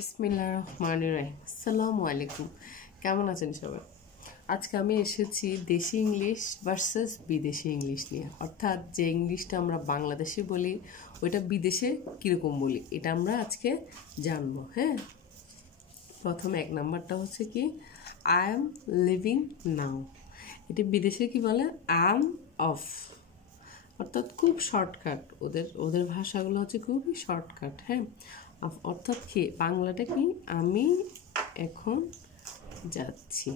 বিসমিল্লাহির রহমানির রহিম। আসসালামু আলাইকুম। কেমন আছেন সবাই? আজকে আমি এসেছি দেশি ইংলিশ ভার্সেস বিদেশি ইংলিশ নিয়ে, অর্থাৎ যে ইংলিশটা আমরা বাংলাদেশে বলি ওইটা বিদেশে কীরকম বলি এটা আমরা আজকে জানবো। হ্যাঁ, প্রথমে এক নাম্বারটা হচ্ছে কি আই এম লিভিং নাও। এটি বিদেশে কি বলে আই এম অফ, অর্থাৎ খুব শর্টকাট। ওদের ভাষাগুলো হচ্ছে খুবই শর্টকাট। হ্যাঁ, অর্থাৎ কি বাংলাটা কি আমি এখন যাচ্ছি,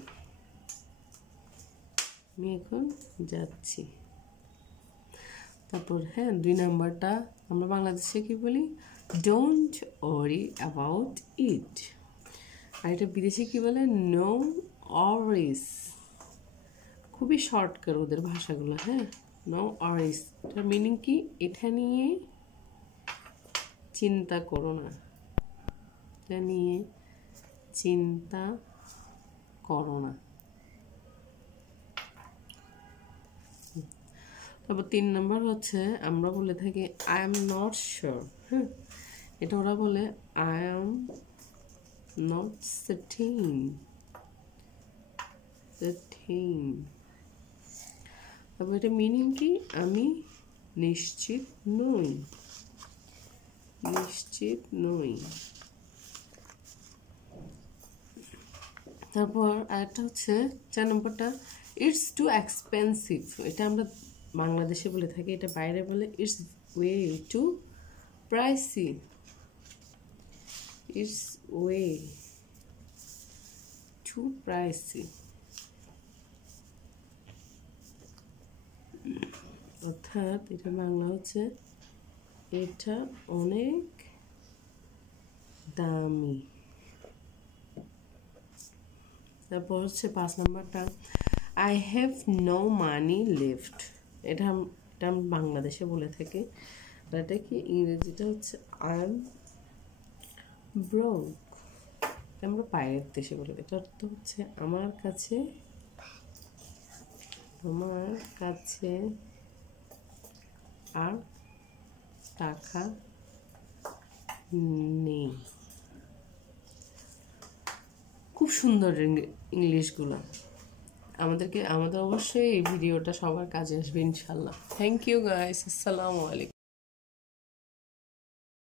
আমি এখন যাচ্ছি। তারপর হ্যাঁ, 2 নাম্বারটা আমরা বাংলাদেশে কি বলি ডোন্ট ওয়ারি অ্যাবাউট ইট, আর এটা বিদেশে কি বলে নো ওয়ারিস। খুবই শর্টকাট ওদের ভাষাগুলো। হ্যাঁ, নো ওয়ারিস এটার মিনিং কি এটা নিয়ে চিন্তা করো না, এটা নিয়ে চিন্তা করো না। তারপর 3 নম্বর হচ্ছে আমরা বলে থাকি আই এম নট শিওর। হ্যাঁ, এটা ওরা বলে আই এম নট সার্টেইন। তারপর এটা মিনিং কি আমি নিশ্চিত নই, নিশ্চিত নই। তারপর আরেকটা হচ্ছে 4 নম্বরটা ইটস টু এক্সপেন্সিভ। এটা আমরা বাংলাদেশে বলে থাকি, এটা বাইরে বলে its way to pricey, its way to pricey. অর্থাৎ এটা বাংলা হচ্ছে এটা অনেক দামি। তারপর হচ্ছে 5 নাম্বারটা I have no money left. এটা আমি বাংলাদেশে বলে থাকি, আর এটা কি ইংরেজিটা হচ্ছে আই এম ব্রোক। আমরা বাইরের দেশে বলে, এটা অর্থ হচ্ছে আমার কাছে আর টাকা নেই। খুব সুন্দর ইংলিশগুলো। আমাদের অবশ্যই এই ভিডিওটা সবার কাজে আসবে ইনশাল্লাহ। Thank you guys. আসসালামু আলাইকুম।